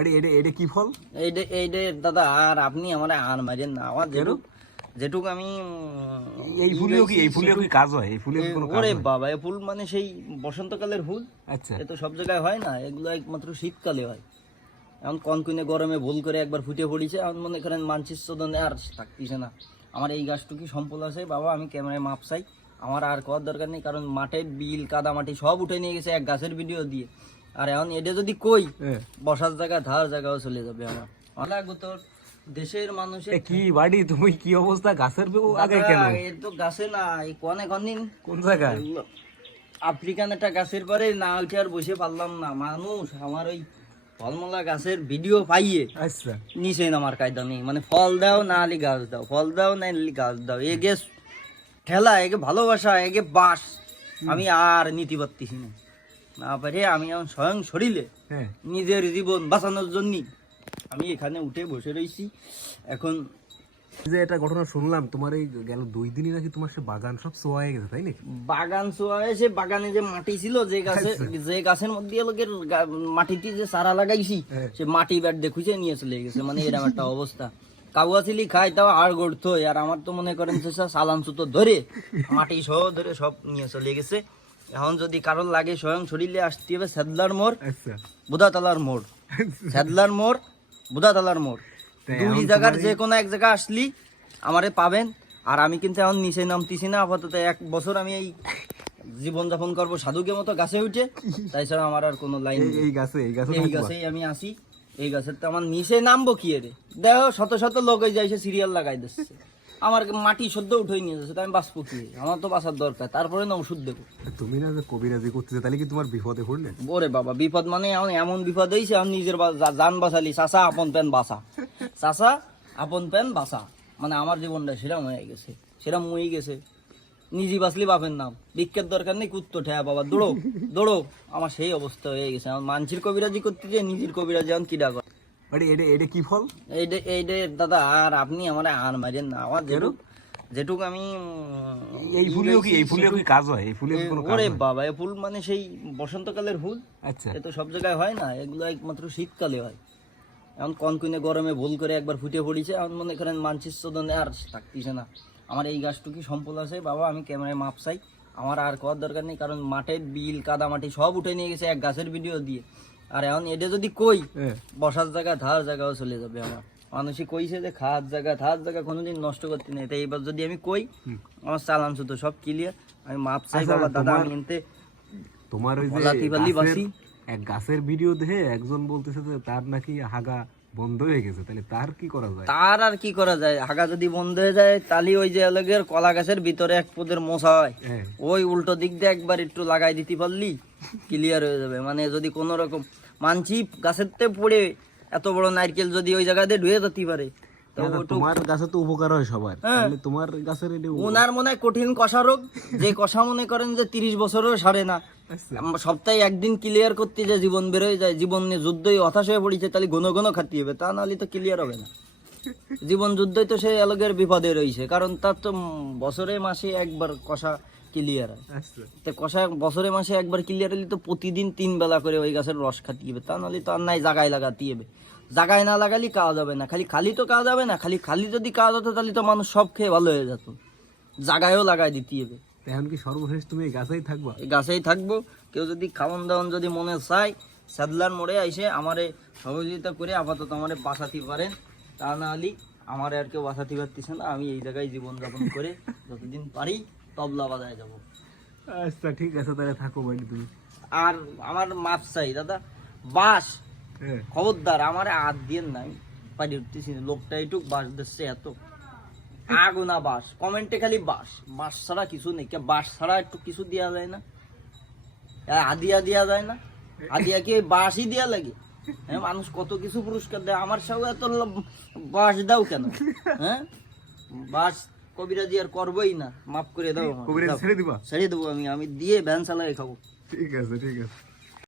এটা এটা কি ফল? এইটা এইটা দাদা আর আপনি আমার আর মারেন না। আমার যেটুক যেটুক আমি এই ফুলেও কি এই ফুলেও কি কাজ হয়? এই ফুলেও কি কোনো কাজ ওরে? বাবা এই ফুল মানে সেই বসন্তকালের ফুল। আচ্ছা। এ তো সব জায়গায় হয় না এগুলো একমাত্র শীতকালে হয়। এখন কনকুনে গরমে ভুল করে একবার ফুটে পড়িছে এখন মনে করেন মানচিস চোদনে আর থাকতিছে না। আমার এই গাছটুকি সম্পল আছে বাবা আমি ক্যামেরায় মাপ চাই। আমার আর করার দরকার নেই কারণ মাঠের বিল কাদা মাটি সব উঠে নিয়ে গেছে এক গাছের ভিডিও দিয়ে। আর এখন এটা যদি কই। বসার জায়গা ধার জায়গাও চলে যাবে আমার আলাগো তোর। দেশের মানুষের কি বাড়ি? তুমি কি অবস্থা? গাছের আগে কেন? দাদা, তো গাছে না এই কনে কদিন কোন জায়গায়? আফ্রিকান একটা গাছের পরে না উঠে আর বসে পারলাম না। মানুষ আমার ওই ফলমলা গাছের ভিডিও পাইয়ে আচ্ছা। নিচে নামার কায়দা নেই। মানে ফল দাও না আলি গাছ দাও ফল দাও না আলি গাছ দাও। এগে ঠেলা এগে ভালোবাসা এগে বাস। আমি আর নীতি পারতেছি না। না পারে আমি এখন স্বয়ং শরীরে হ্যাঁ। নিজের জীবন বাঁচানোর জন্য আমি এখানে উঠে বসে রয়েছি এখন যে এটা ঘটনা শুনলাম তোমার এই গেল দুই দিনই নাকি তোমার সে বাগান সব সোয়াই গেছে তাই নাকি? বাগান সোয়ায় সে বাগানে যে মাটি ছিল যে গাছে যে গাছের মধ্যে লোকের মাটিতে যে সারা লাগাইছি হ্যাঁ। সে মাটি ব্যাট দেখুছে নিয়ে চলে গেছে। মানে এরকম একটা অবস্থা। কাউয়া ছিলি খাই তাও আর গড়তো আর আমার তো মনে করেন সালাম সুতো ধরে মাটি সহ ধরে সব নিয়ে চলে গেছে। এখন যদি কারোর লাগে স্বয়ং শরীরে আসতে হবে সেদলার মোড় আচ্ছা। বুধাতলার মোড়। সেদলার মোড় বুধাতলার মোড়। তাই দুই জায়গার যে কোনো এক জায়গা আসলি আমারে পাবেন। আর আমি কিন্তু এখন নিচে নামতেছি না আপাতত এক বছর আমি এই জীবন যাপন করব সাধুকে মতো গাছে উঠে। তাই ছাড়া আমার আর কোনো লাইন এই- এই গাছে এই গাছে এই গাছেই আমি আসি এই গাছের তো আমার নিচে নামবো কি রে দেখো শত শত লোক যাইছে সিরিয়াল লাগাই দিচ্ছে। আমার মাটি সদ্য উঠে নিয়ে যাচ্ছে আমি বাঁচবো কি? আমার তো বাঁচার দরকার তারপরে না ওষুধ দেবো। তুমি না কবিরাজি করতেছে তাহলে কি তোমার বিপদে পড়লে? ওরে বাবা বিপদ মানে এমন এমন বিপদ হয়েছে আমি নিজের জান বাঁচালি চাষা আপন প্যান বাসা চাষা আপন প্যান বাসা মানে আমার জীবনটা সেরম হয়ে গেছে সেরম হয়ে গেছে। নিজে বাঁচলি বাপের নাম। ভিক্ষের দরকার নেই কুত্তো ঠেয়া বাবা দৌড়ো দৌড়ো। আমার সেই অবস্থা হয়ে গেছে। আমার মানসির কবিরাজি করতে যে নিজের কবিরাজি এখন কিডা করে এটা এটা কি ফল? এইটা এইটা দাদা আর আপনি আমার আর মারেন না। আমার যেটুক যেটুক আমি এই ফুলেও কি এই ফুলেও কি কাজ হয়? এই ফুলেও কোনো কাজ ওরে বাবা এই ফুল মানে সেই বসন্তকালের ফুল। আচ্ছা। এ তো সব জায়গায় হয় না এগুলো একমাত্র শীতকালে হয়। এখন কনকুনে গরমে ভুল করে একবার ফুটে পড়িছে এখন মনে করেন মানচিস চোদনে আর থাকতিছে না। আমার এই গাছটুকি সম্পল আছে বাবা আমি ক্যামেরায় মাপ চাই। আমার আর করার দরকার নেই কারণ মাঠের বিল কাদা মাটি সব উঠে নিয়ে গেছে এক গাছের ভিডিও দিয়ে। আর এখন এটা যদি কই। বসার জায়গা ধার জায়গাও চলে যাবে আমার মানুষই কইছে যে খাওয়ার জায়গা থার জায়গা কোনোদিন নষ্ট করতে নেই তাই এবার যদি আমি কই আমার চালান তো সব ক্লিয়ার আমি মাপ চাই আচ্ছা, বাবা দাদা তোমার- আমি এনতে তোমার ওই যে। এক গাছের ভিডিও দেখে একজন বলতেছে যে তার নাকি হাগা বন্ধ হয়ে গেছে তাহলে তার কি করা যায়? তার আর কি করা যায়? হাগা যদি বন্ধ হয়ে যায় তাহলে ওই যে এলাকার কলা গাছের ভিতরে এক পদের মশা হয়। হ্যাঁ। ওই উল্টো দিক দিয়ে একবার একটু লাগাই দিতে পারলি ক্লিয়ার হয়ে যাবে। মানে যদি কোনো রকম মানছি গাছের তে পড়ে এত বড় নারকেল যদি ওই জায়গাতে ঢুয়ে যেতে পারে তোমার গাছে তো উপকার হয় সবার। হ্যাঁ। তাহলে তোমার গাছের ওনার মনে হয় কঠিন কষা রোগ। যে কষা মনে করেন যে তিরিশ বছরও সারে না। আচ্ছা। সপ্তাহে একদিন ক্লিয়ার করতে যে জীবন বেরোয় যায় জীবন নিয়ে যুদ্ধই হতাশ হয়ে পড়েছে তাহলে ঘন ঘন খাতি হবে। তা নাহলে তো ক্লিয়ার হবে না। জীবন যুদ্ধই তো সেই এলাকার বিপদে রয়েছে কারণ তার তো বছরে মাসে একবার কষা ক্লিয়ার হয়। আচ্ছা। তো কষা বছরে মাসে একবার ক্লিয়ার হলে তো প্রতিদিন তিন বেলা করে ওই গাছের রস খাতি হবে। তা নাহলে তো আর নাই জাগায় লাগাতে হবে। জাগায় না লাগালে কাজ যাবে না। খালি খালি তো কাজ যাবে না খালি খালি যদি কাজ হতো তাহলে তো মানুষ সব খেয়ে ভালো হয়ে যেত। জাগায়ও লাগাই দিতে হবে। এখন কি সর্বশেষ তুমি এই গাছেই থাকব? এই গাছেই থাকব। কেউ যদি খাওয়ান দাওয়ান যদি মনে চায় স্যাদলার মোড়ে আইসে আমারে সহযোগিতা করে আপাতত আমারে বাঁচাতে পারেন। তা না হলে আমার আর কেউ বাঁচাতে পারতেছে না। আমি এই জায়গায় জীবনযাপন করে যতদিন পারি তবলা বাজায় যাব। আচ্ছা ঠিক আছে তাহলে থাকো বাড়ি তুমি আর আমার মাপ চাই দাদা। বাস খবরদার আমার হাত দিয়ে নাই। পারি উঠতেছি লোকটা এইটুক বাস দিচ্ছে এত। আগুনা বাস কমেন্টে খালি বাস। বাস ছাড়া কিছু নেই কে বাস ছাড়া একটু কিছু দেওয়া যায় না। আদিয়া দেওয়া যায় না। আদিয়া কি বাসই দেওয়া লাগে? হ্যাঁ মানুষ কত কিছু পুরস্কার দেয় আমার সঙ্গে এত বাস দাও কেন? হ্যাঁ? বাস কবিরাজি আর করবোই না মাফ করে দাও। ছেড়ে দিবা? ছেড়ে দেবো আমি আমি দিয়ে ভ্যান চালাই খাব। ঠিক আছে ঠিক আছে।